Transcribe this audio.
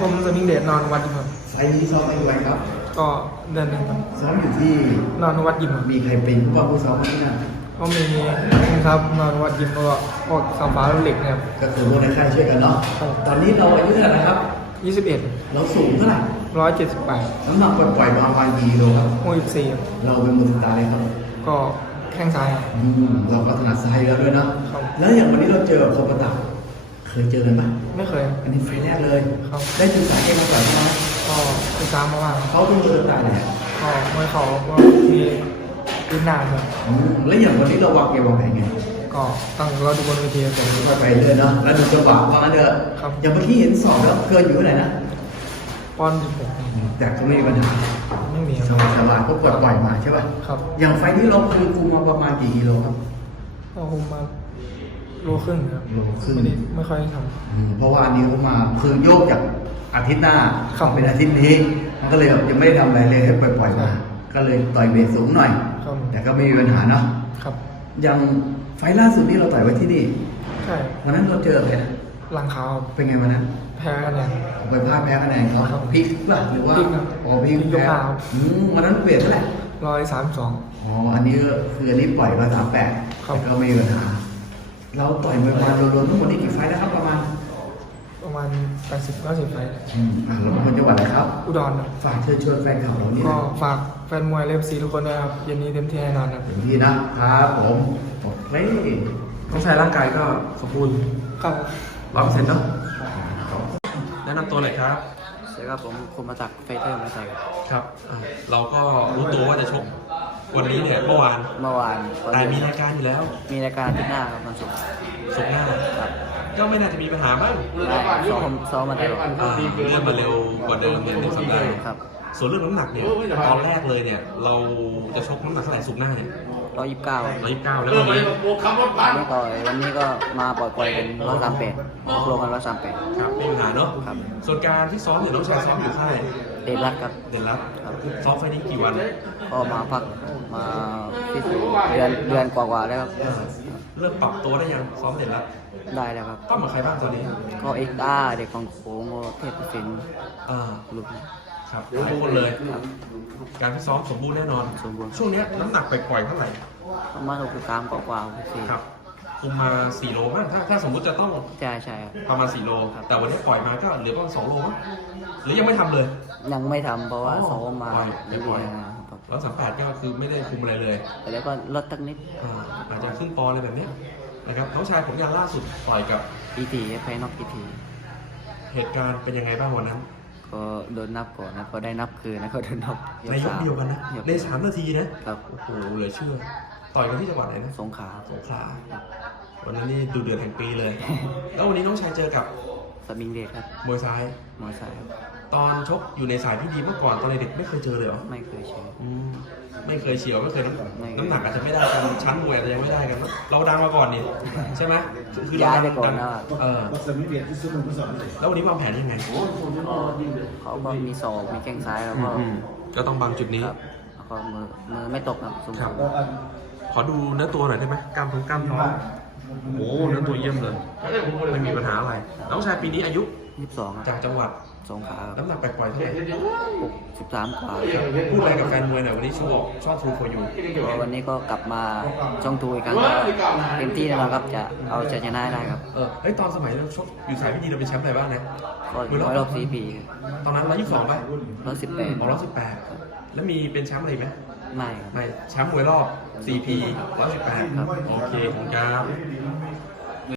ผมสมิงเดชนอนวัดยิมครับสายนี้ซ้อมไปไหนครับ ก็เดืนนึงบซ้อมอยู่ที่นอนวัดยิมมีใครเป็นผู้ว่าผู้สาวไหมนะก็มีครับนอนวัดยิมก็กสามฟ้าเหล็กนะครับก็ถือพวกนักข่ายช่วยกันเนาะ ตอนนี้เราอายุเท่าไหร่ครับยี่สิบเอ็ดเราสูงเท่าไหร่ร้อยเจ็ดสิบ178น้ำหนักปล่อยประมาวันดีเลครับหกสสิบี่เราเป็นมือถือตาเลยครับก็แข้งซ้ายเราก็ถนาดซ้ายแล้วด้วยนะแล้วอย่างวันนี้เราเจอโคประตาเจอกันไหมไม่เคยอันนี้ฟรีแรกเลยครับ ได้ศึกสาเองมาก่อนใช่ไหมก็ศึกษามาบ้างเขาต้องเจอตายเนี่ยก็มวยเขาก็มีดูหนาครับแล้วอย่างวันนี้เราวางแกวางแผนไงก็ตั้งเราดูบนเวทีแต่ค่อยไปเรื่อยเนาะแล้วดูจังหวะว่างั้นเถอะครับอย่างเมื่อกี้เห็นสองแล้วเพืออยู่ไหนนะปอนแจากก็ไม่มีปัญหาไม่มีครัสบายก็ปล่อยมาใช่ป่ะครับอย่างไฟที่เราคุมมาประมาณกี่กิโลครับเอาผมมาโล้ครึ่งครับรู้ครึ่งไม่ไม่ค่อยทำเพราะว่าันนี้เขามาคือโยกจากอาทิตย์หน้าเป็นอาทิตย์นี้ มันก็เลยยังไม่ทําอะไรเลยให้ปล่อยๆมาก็เลยต่อยเบสสูงหน่อย แต่ก็ไม่มีปัญหาเนาะครับ ยังไฟล่าสุดนี้เราต่อยไว้ที่นี่ใช่วันนั้นเราเจอใครลังเขาเป็นไงวันนั้น แพ้กันแนนไปพลาดแพ้คะแนนเขาพิกหรือว่าอ๋อพิกแพ้อืมวันนั้นเปลี่ยนแล้วร้อยสามสองอ๋อ อันนี้คืออันนี้ปล่อยร้อยสามแปดก็ไม่มีปัญหาเราต่อยมวยประมาณโดนทั้งหมดนี่กี่ไฟแล้วครับ ประมาณ ประมาณ 80 90 ไฟอ่าแล้วมันจะหวัดอะไครับ อุดรฝากเชิญชวนแฟนเก่าเรานี่ก็ฝากแฟนมวยเล็บสีทุกคนนะครับเย็นนี้เต็มที่แน่นอนครัเต็มที่นะครับผมโอ่ต้องใช้ร่างกายก็สมบูรณ์ครับร้อยเปอร์เซ็นต์เนาะแนะนำตัวหน่อยครับใช่ครับผมคนมาจากไฟเตอร์มาใส่ครับเราก็รู้ตัวว่าจะชกวันนี้เนี่ยเมื่อวานเมื่อวานแต่มีรายการอยู่แล้ว มีรายการทุกหน้าครับมาสุกสุกหน้าครับก็ไม่น่าจะมีปัญหาบ้างไซ้อมซ้อมมาเร็วเรื่องมาเร็วกว่าเดิมเนี่ยเป็นสำคัญครับ ส่วนเรื่องน้ำหนักเนี่ยตอนแรกเลยเนี่ย เราจะชกน้ำหนักเท่าไสุกหน้าเนี่ยร้อยยี่สิบเก้าร้อยยี่สิบเก้าแล้ววันนี้วันนี้วันนี้ก็มาปล่อยไปเป็นร้อยสามแปดโลกันร้อยสามแปดครับไม่มีปัญหาเนาะส่วนการที่ซ้อมเนี่ยน้องชายซ้อมอยู่ค่ายเดลัดครับเดลัดครับซ้อมไปนี้กี่วันก็มาพักมาพิสูจน์เดือนเดือนกว่าๆแล้วครับเริ่มปรับตัวได้ยังซ้อมเดลัดได้แล้วครับต้องมาใครบ้างตอนนี้ ก็เอ็กต้าเด็กของโค้งเทพสินลุกครับดมบูรณ์เลยการซ้อมสมบูรณ์แน่นอนสมบูรณ์ช่วงนี้น้ำหนักไปปล่อยเท่าไหร่ประมาณหกสิบสมกว่าๆครับคุมมา 4 โลมั้งถ้าถ้าสมมติจะต้อง ใช่ใช่ประมาณ4โล แต่วันนี้ปล่อยมาก็เหลือประมาณ 2 โลมั้งหรือยังไม่ทําเลย ยังไม่ทําเพราะว่าเขามาเรียบร้อยรถสัมผัสก็คือไม่ได้คุมอะไรเลย แล้วก็ลดตั้งนิด อาจจะขึ้นปออะไรแบบนี้นะครับน้องชายผมยังล่าสุดปล่อยกับอีทีไปนอกอีทีเหตุการณ์เป็นยังไงบ้างวันนั้นก็โดนนับก่อนนะก็ได้นับคืนนะก็โดนนับในยกเดียวกันนะในสามนาทีนะครับโอ้โหเหลือเชื่อต่อยกันที่จังหวัดไหนนะ สงขลา สงขลา วันนี้นี่ดูเดือดแห่งปีเลย แล้ววันนี้น้องชายเจอกับสมิงเด็กครับมวยซ้าย มวยซ้ายตอนชกอยู่ในสายพี่ดีเมื่อก่อนตอนเด็ก ไม่เคยเจอเลยหรอ ไม่เคยเชียร์ไม่เคยเชียร์ไม่เคยน้ำหนักน้ำหนักอาจจะไม่ได้กันชั้นมวยอาจจะยังไม่ได้กันเราดังมาก่อนนี่ใช่ไหมคือดังกันนะเอสมิงเด็กที่ซื้อมาสอนแล้ววันนี้วางแผนยังไงเขาบอกมีศอกมีแข้งซ้ายแล้วก็ ก็ต้องบังจุดนี้ครับแล้วก็มือมือไม่ตกครับขอดูเนื้อตัวหน่อยได้ไหมกล้ามท้องกล้ามท้องโอ้ เนื้อตัวเยี่ยมเลย ไม่มีปัญหาอะไร น้องชายปีนี้อายุ 22จากจังหวัด สงขลา น้ำหนักแปลกปล่อยเท่าไหร่13กว่าพูดอะไรกับแฟนมวยหน่อยวันนี้ชอบชอบทูโอยู่วันนี้ก็กลับมาช่องทูอีกครั้งเต็มที่นะครับจะเอาชนะได้ได้ครับ เออตอนสมัยเราชกอยู่สายพี่ดีเราเป็นแชมป์อะไรบ้างนะ ก็ร100รอบ4ปี ตอนนั้นร122ป่ะ118 118แล้วมีเป็นแชมป์อะไรไหมไม่ไม่แชมป์มวยรอบ CP 118โอเคของจ้า